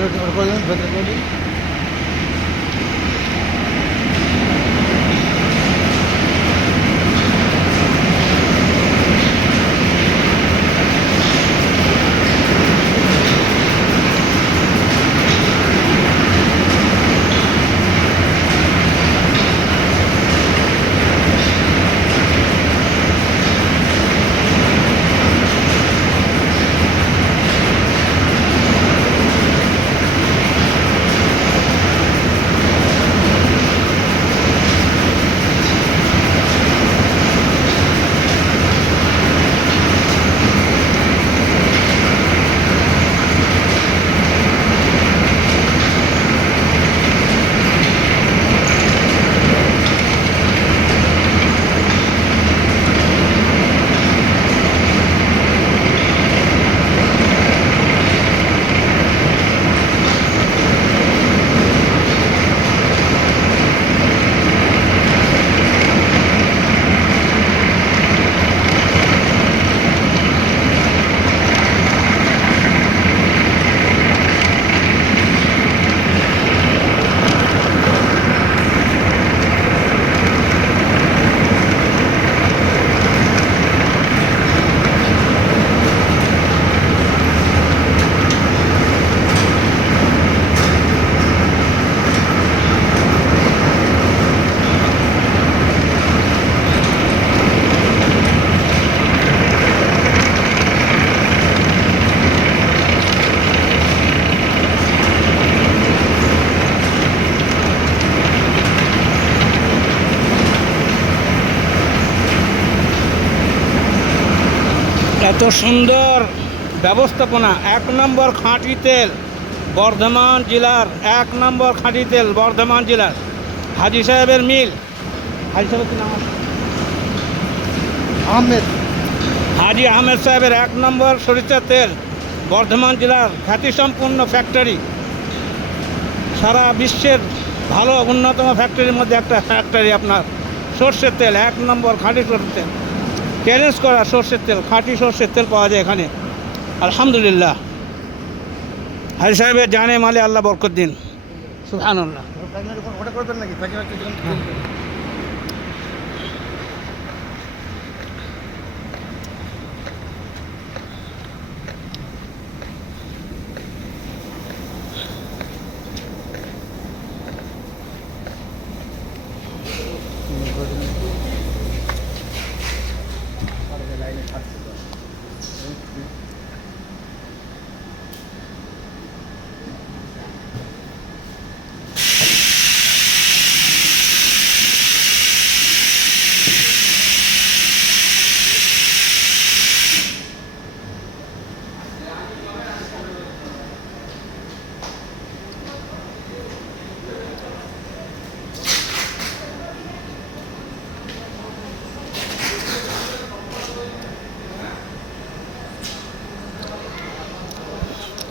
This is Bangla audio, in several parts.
ভেতরে করে দিন, ভেতরে করে দিন। এত সুন্দর ব্যবস্থাপনা, 1 নম্বর খাঁটি তেল, বর্ধমান জেলার 1 নম্বর খাঁটি তেল, বর্ধমান জেলার হাজি সাহেবের মিল। হাজি সাহেবের কি নাম? আহমেদ। হাজি আহমেদ সাহেবের 1 নম্বর সরিষার তেল, বর্ধমান জেলার খ্যাতিসম্পন্ন ফ্যাক্টরি। সারা বিশ্বের ভালো অন্যতম ফ্যাক্টরির মধ্যে একটা ফ্যাক্টরি আপনার। সর্ষের তেল 1 নম্বর খাঁটি সর্ষের তেল, ক্যারেন্স করা সর্ষের তেল, খাঁটি সর্ষের তেল পাওয়া যায় এখানে। আলহামদুলিল্লাহ, হাজি সাহেবের জানে মালে আল্লাহ বরকত দিন। সুবহানাল্লাহ। ওটা করবেন নাকি?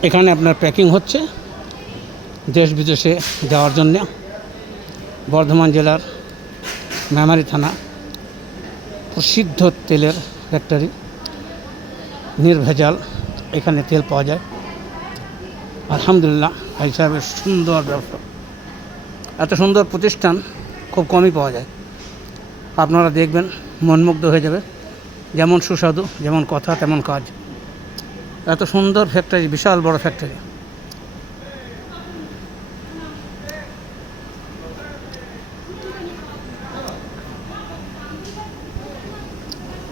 এখানে আপনার প্যাকিং হচ্ছে দেশ বিদেশে যাওয়ার জন্য। বর্ধমান জেলার মেমারি থানা, প্রসিদ্ধ তেলের ফ্যাক্টরি, নির্ভেজাল এখানে তেল পাওয়া যায়। আলহামদুলিল্লাহ, হাজি সাহেবের সুন্দর ব্যবসা। এত সুন্দর প্রতিষ্ঠান খুব কমই পাওয়া যায়। আপনারা দেখবেন, মনমুগ্ধ হয়ে যাবে। যেমন সুস্বাদু, যেমন কথা তেমন কাজ। এত সুন্দর ফ্যাক্টরি, বিশাল বড় ফ্যাক্টরি।